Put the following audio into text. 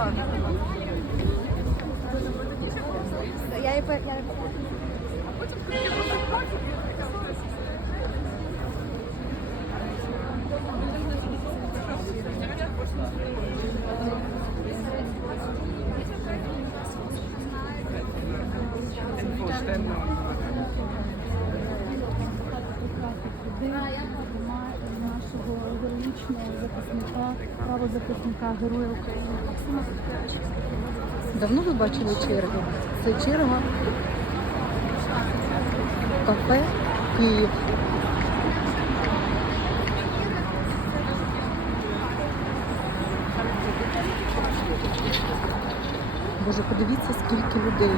Я не пам'ятаю. Enforztendo. Героїчного захисника, правозахисника, героя України. Давно ви бачили черги? Це черга кафе Київ. Боже, подивіться, скільки людей.